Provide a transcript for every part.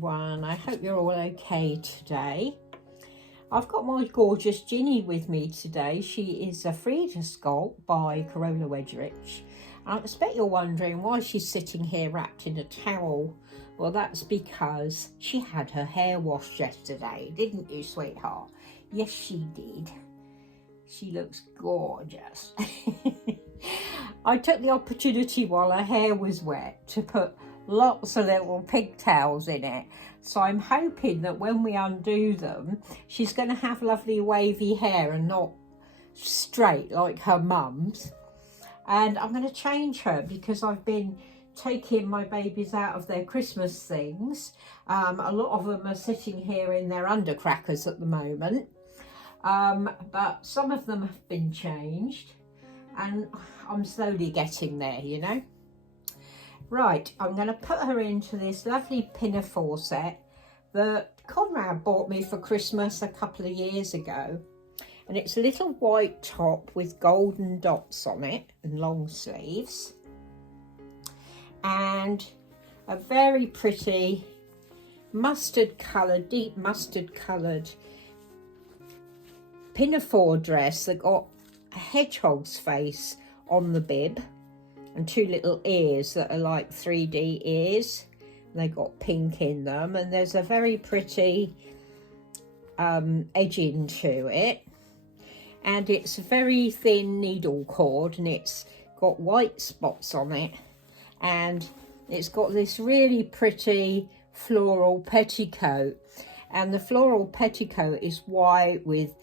everyone. I hope you're all okay today. I've got my gorgeous Ginny with me today. She is a Frida sculpt by Karola Wegerich. I expect you're wondering why she's sitting here wrapped in a towel. Well, that's because she had her hair washed yesterday, didn't you, sweetheart? Yes, she did. She looks gorgeous. I took the opportunity while her hair was wet to put lots of little pigtails in it. So I'm hoping that when we undo them, she's going to have lovely wavy hair and not straight like her mum's. And I'm going to change her because I've been taking my babies out of their Christmas things. A lot of them are sitting here in their undercrackers at the moment. But some of them have been changed and I'm slowly getting there, you know. Right, I'm going to put her into this lovely pinafore set that Conrad bought me for Christmas a couple of years ago. And it's a little white top with golden dots on it and long sleeves. And a very pretty mustard coloured, deep mustard coloured pinafore dress that got a hedgehog's face on the bib and two little ears that are like 3D ears. They got pink in them, and there's a very pretty edging to it, and it's a very thin needle cord, and it's got white spots on it, and it's got this really pretty floral petticoat, and the floral petticoat is white with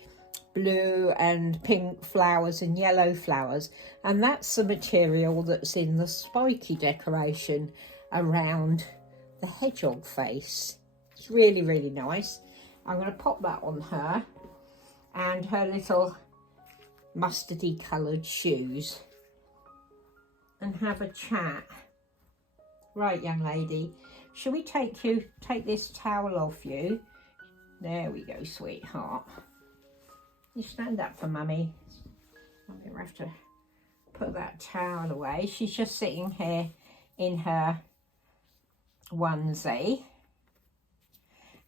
blue and pink flowers and yellow flowers, and that's the material that's in the spiky decoration around the hedgehog face. It's really, really nice. I'm going to pop that on her and her little mustardy coloured shoes and have a chat. Right, young lady, shall we take this towel off you? There we go, sweetheart. You stand up for mummy. Mummy will have to put that towel away. She's just sitting here in her onesie.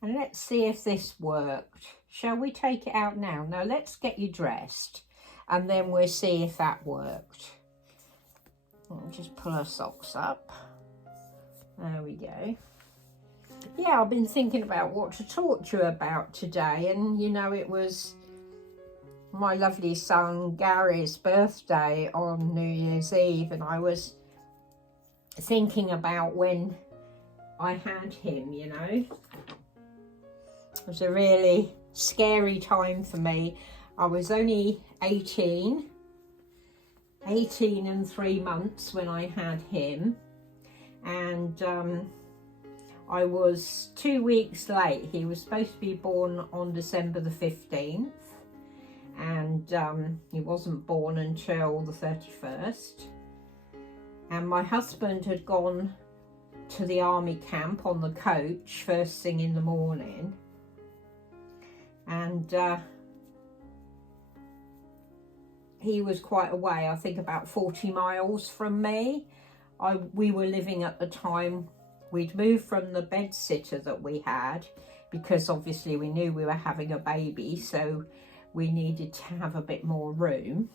And let's see if this worked. Shall we take it out now? No, let's get you dressed and then we'll see if that worked. I'll just pull her socks up. There we go. Yeah, I've been thinking about what to talk to you about today, and you know, it was my lovely son Gary's birthday on New Year's Eve, and I was thinking about when I had him, you know. It was a really scary time for me. I was only 18 and 3 months when I had him, and I was 2 weeks late. He was supposed to be born on December the 15th. And he wasn't born until the 31st. And my husband had gone to the army camp on the coach first thing in the morning. And he was quite away, I think about 40 miles from me. We were living at the time, we'd moved from the bedsitter that we had, because obviously we knew we were having a baby, so we needed to have a bit more room.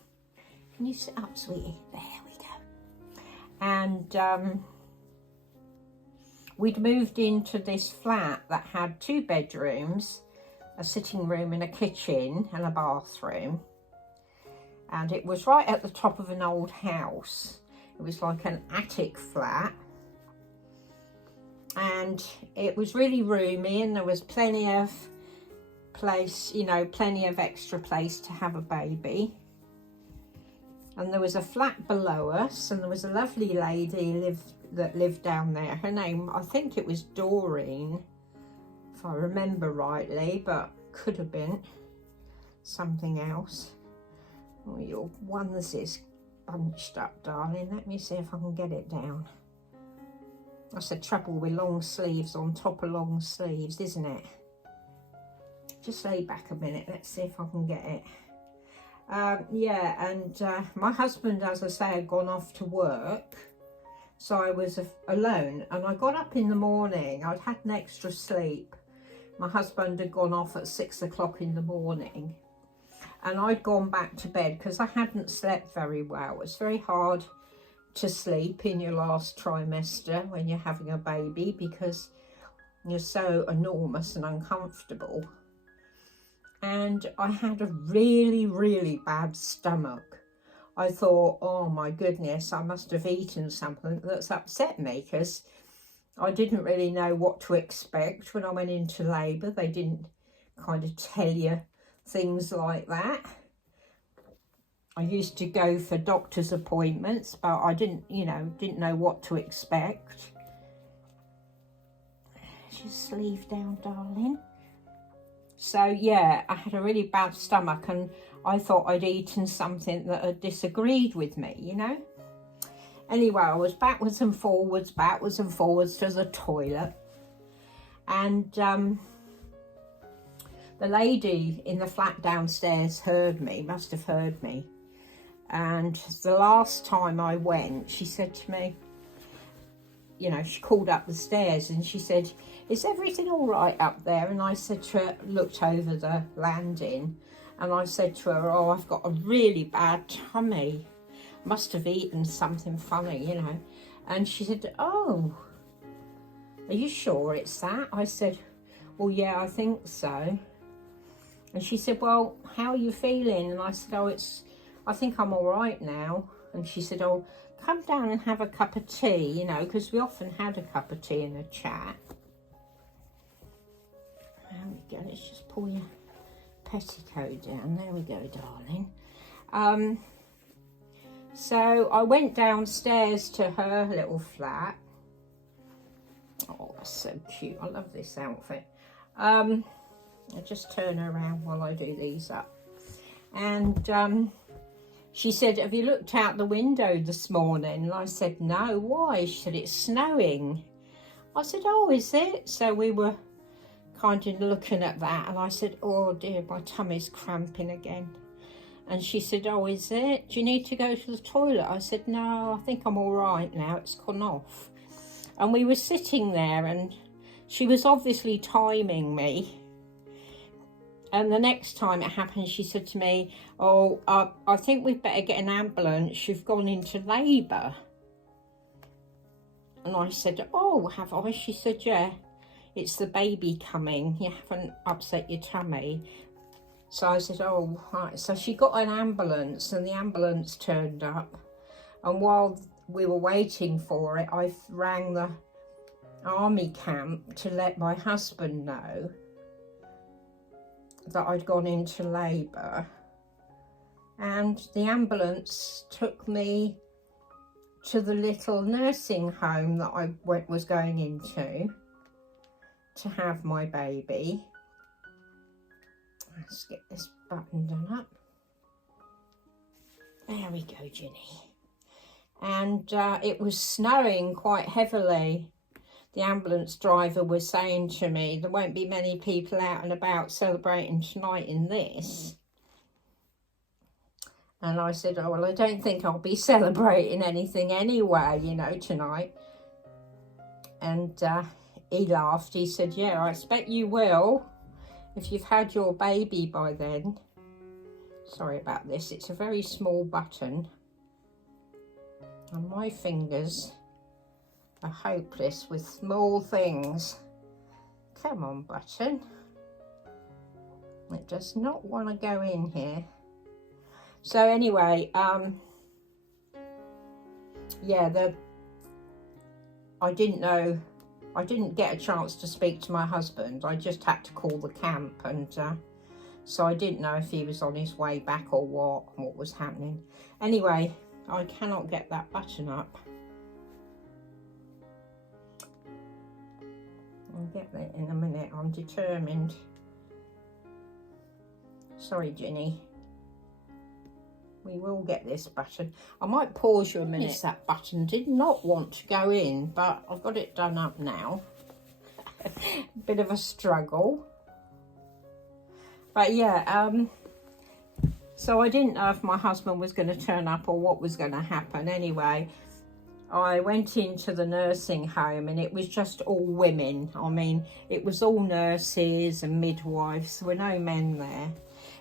Can you sit up, sweetie? There we go. And we'd moved into this flat that had 2 bedrooms, a sitting room and a kitchen and a bathroom. And it was right at the top of an old house. It was like an attic flat. And it was really roomy, and there was plenty of place, you know, plenty of extra place to have a baby. And there was a flat below us, and there was a lovely lady that lived down there. Her name, I think it was Doreen, if I remember rightly, but could have been something else. Oh, your onesie's bunched up, darling. Let me see if I can get it down. That's the trouble with long sleeves on top of long sleeves, isn't it? Just lay back a minute, let's see if I can get it. Yeah, and my husband, as I say, had gone off to work. So I was alone, and I got up in the morning. I'd had an extra sleep. My husband had gone off at 6 o'clock in the morning, and I'd gone back to bed because I hadn't slept very well. It's very hard to sleep in your last trimester when you're having a baby because you're so enormous and uncomfortable. And I had a really, really bad stomach. I thought, oh my goodness, I must have eaten something that's upset me, because I didn't really know what to expect when I went into labour. They didn't kind of tell you things like that. I used to go for doctor's appointments, but I didn't know what to expect. Just sleeve down, darling. So yeah, I had a really bad stomach, and I thought I'd eaten something that had disagreed with me, you know. Anyway, I was backwards and forwards to the toilet, and the lady in the flat downstairs must have heard me. And the last time I went, she said to me, you know, she called up the stairs and she said, is everything all right up there? And I said to her, looked over the landing, and I said to her, oh, I've got a really bad tummy. Must have eaten something funny, you know. And she said, oh, are you sure it's that? I said, well, yeah, I think so. And she said, well, how are you feeling? And I said, oh, I think I'm all right now. And she said, oh, come down and have a cup of tea, you know, because we often had a cup of tea and a chat. There we go, let's just pull your petticoat down. There we go, darling. So I went downstairs to her little flat. Oh, that's so cute. I love this outfit. I'll just turn her around while I do these up. And she said, have you looked out the window this morning? And I said, no, why? She said, it's snowing. I said, oh, is it? So we were kind of looking at that, and I said, oh dear, my tummy's cramping again. And she said, oh, is it? Do you need to go to the toilet? I said, no, I think I'm all right now. It's gone off. And we were sitting there, and she was obviously timing me. And the next time it happened, she said to me, oh, I think we'd better get an ambulance. You've gone into labour. And I said, oh, have I? She said, yeah, it's the baby coming. You haven't upset your tummy. So I said, oh, right. So she got an ambulance, and the ambulance turned up. And while we were waiting for it, I rang the army camp to let my husband know that I'd gone into labour. And the ambulance took me to the little nursing home that I was going into to have my baby. Let's get this button done up. There we go, Ginny. And it was snowing quite heavily. The ambulance driver was saying to me, there won't be many people out and about celebrating tonight in this. And I said, oh, well, I don't think I'll be celebrating anything anyway, you know, tonight. And he laughed. He said, yeah, I expect you will, if you've had your baby by then. Sorry about this. It's a very small button. And my fingers are hopeless with small things. Come on, button. It does not want to go in here. So anyway, yeah, I didn't get a chance to speak to my husband. I just had to call the camp, and so I didn't know if he was on his way back or what was happening. Anyway, I cannot get that button up. I'll get that in a minute. I'm determined. Sorry, Ginny. We will get this button. I might pause you a minute. Yes, that button did not want to go in, but I've got it done up now. Bit of a struggle. But yeah, so I didn't know if my husband was going to turn up or what was going to happen. Anyway, I went into the nursing home and it was just all women. I mean, it was all nurses and midwives. There were no men there.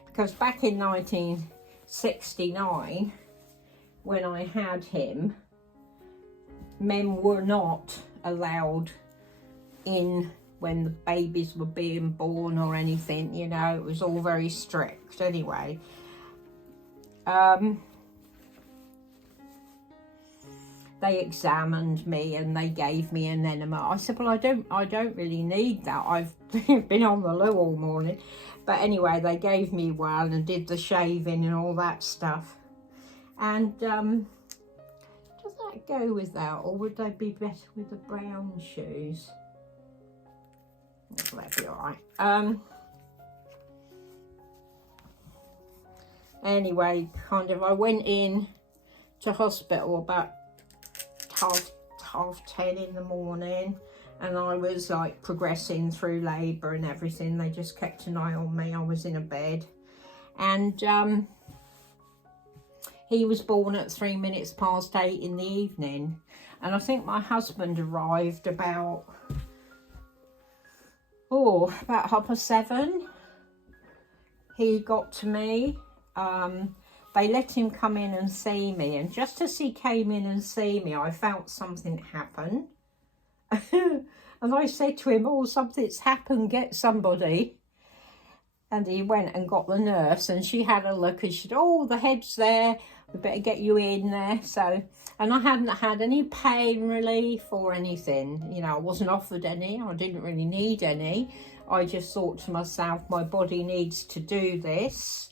Because back in 1969, when I had him, men were not allowed in when the babies were being born or anything, you know. It was all very strict anyway. They examined me and they gave me an enema. I said, well, I don't really need that. I've been on the loo all morning. But anyway, they gave me one and did the shaving and all that stuff. And does that go with that, or would they be better with the brown shoes? That'd be all right. Anyway, kind of, I went in to hospital about half 10 in the morning, and I was like progressing through labour and everything. They just kept an eye on me. I was in a bed, and he was born at 8 in the evening, and I think my husband arrived about 7:30. He got to me. They let him come in and see me, and just as he came in and see me, I felt something happen. And I said to him, oh, something's happened, get somebody. And he went and got the nurse, and she had a look and she said, oh, the head's there, we better get you in there. So, and I hadn't had any pain relief or anything, you know. I wasn't offered any, I didn't really need any. I just thought to myself, my body needs to do this.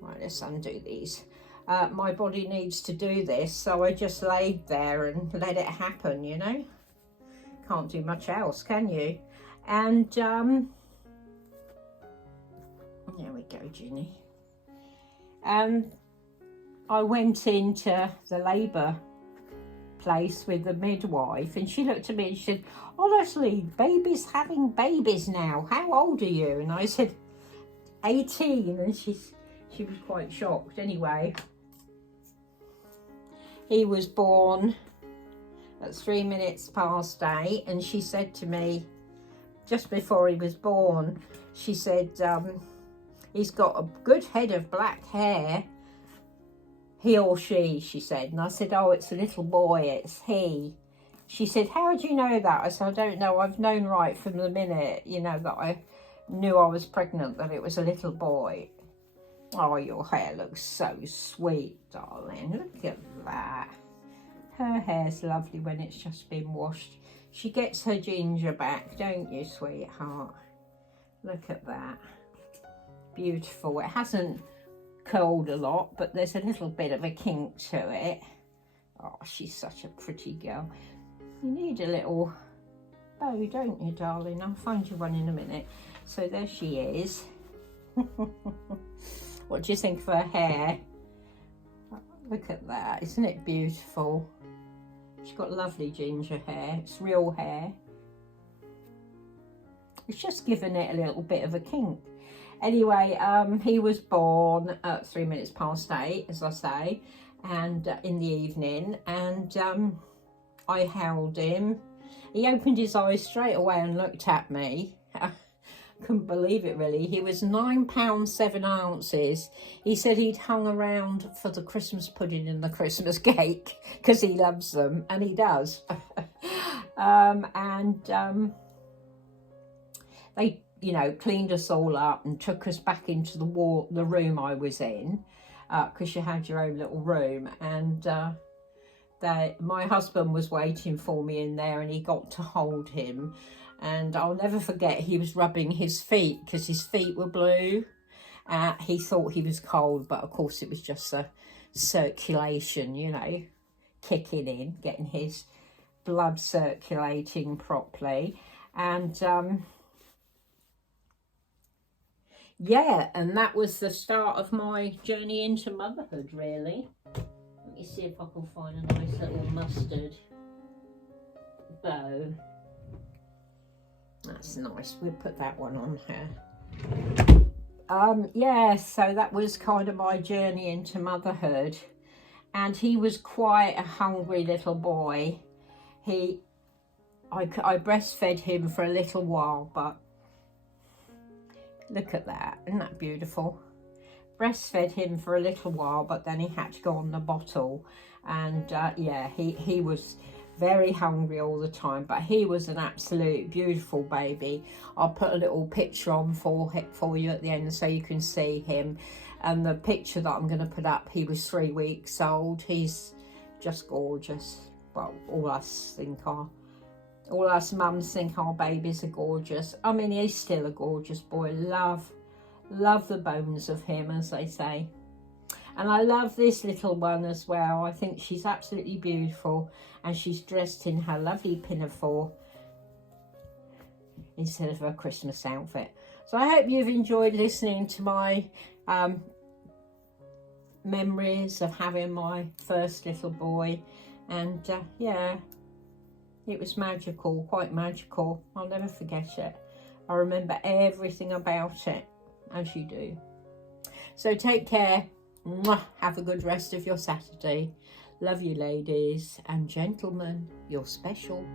Right, let's undo these. My body needs to do this, so I just laid there and let it happen, you know. Can't do much else, can you? And there we go, Ginny. I went into the labour place with the midwife, and she looked at me and she said, honestly, baby's having babies now. How old are you? And I said, 18, and she was quite shocked. Anyway, he was born at 8:03, and she said to me, just before he was born, she said, he's got a good head of black hair, he or she said. And I said, oh, it's a little boy, it's he. She said, how do you know that? I said, I don't know, I've known right from the minute, you know, that I knew I was pregnant, that it was a little boy. Oh, your hair looks so sweet, darling. Look at that. Her hair's lovely when it's just been washed. She gets her ginger back, don't you, sweetheart? Look at that. Beautiful. It hasn't curled a lot, but there's a little bit of a kink to it. Oh, she's such a pretty girl. You need a little bow, don't you, darling? I'll find you one in a minute. So there she is. What do you think of her hair? Look at that, isn't it beautiful? She's got lovely ginger hair. It's real hair. It's just given it a little bit of a kink. Anyway, he was born at 8:03, as I say, and in the evening, and I held him. He opened his eyes straight away and looked at me. Couldn't believe it, really. He was £9 7 ounces. He said he'd hung around for the Christmas pudding and the Christmas cake because he loves them, and he does. They, you know, cleaned us all up and took us back into the room I was in, because you had your own little room, and my husband was waiting for me in there, and he got to hold him. And I'll never forget, he was rubbing his feet because his feet were blue. He thought he was cold, but of course it was just the circulation, you know, kicking in, getting his blood circulating properly. And yeah, and that was the start of my journey into motherhood, really. Let me see if I can find a nice little mustard bow. That's nice. We'll put that one on her. Yeah, so that was kind of my journey into motherhood. and he was quite a hungry little boy. I breastfed him for a little while, but look at that, isn't that beautiful? Breastfed him for a little while, but then he had to go on the bottle, and yeah, he was very hungry all the time, but he was an absolute beautiful baby. I'll put a little picture on for you at the end so you can see him. And the picture that I'm going to put up, he was 3 weeks old. He's just gorgeous. Well, all us mums think our babies are gorgeous. I mean, he's still a gorgeous boy. Love the bones of him, as they say. And I love this little one as well. I think she's absolutely beautiful, and she's dressed in her lovely pinafore instead of her Christmas outfit. So I hope you've enjoyed listening to my memories of having my first little boy. And yeah, it was magical, quite magical. I'll never forget it. I remember everything about it, as you do. So take care. Mwah. Have a good rest of your Saturday. Love you, ladies and gentlemen. You're special.